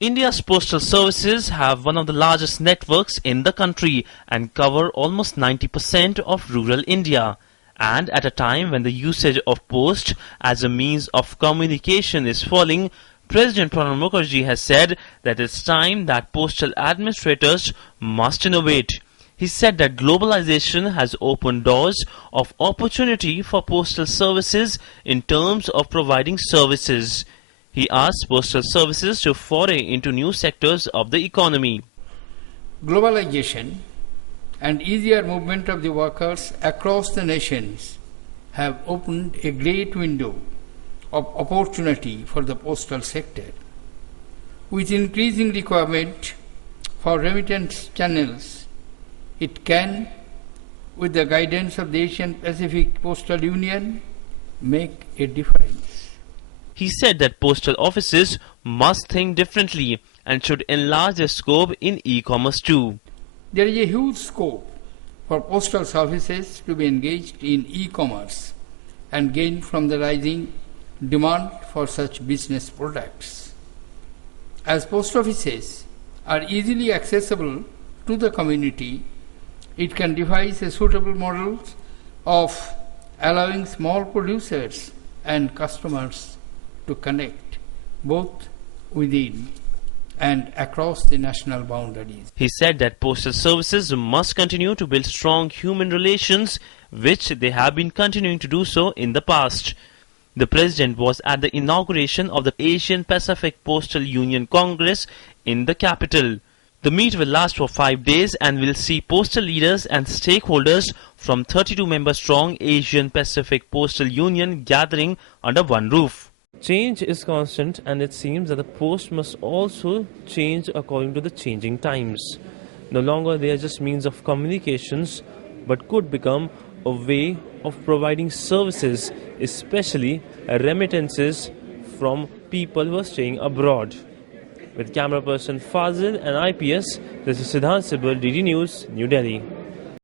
India's postal services have one of the largest networks in the country and cover almost 90% of rural India. And at a time when the usage of post as a means of communication is falling, President Pranab Mukherjee has said that it's time that postal administrators must innovate. He said that globalization has opened doors of opportunity for postal services in terms of providing services. He asked postal services to foray into new sectors of the economy. Globalization and easier movement of the workers across the nations have opened a great window of opportunity for the postal sector. With increasing requirement for remittance channels, it can, with the guidance of the Asian Pacific Postal Union, make a difference. He said that postal offices must think differently and should enlarge their scope in e-commerce too. There is a huge scope for postal services to be engaged in e-commerce and gain from the rising demand for such business products. As post offices are easily accessible to the community, it can devise a suitable model of allowing small producers and customers to connect both within and across the national boundaries. He said that postal services must continue to build strong human relations, which they have been continuing to do so in the past. The President was at the inauguration of the Asian Pacific Postal Union Congress in the capital. The meet will last for 5 days and will see postal leaders and stakeholders from 32-member-strong Asian Pacific Postal Union gathering under one roof. Change is constant, and it seems that the post must also change according to the changing times. No longer they are just means of communications, but could become a way of providing services, especially remittances from people who are staying abroad. With camera person Fazil and IPS, this is Siddhant Sibal, DD News, New Delhi.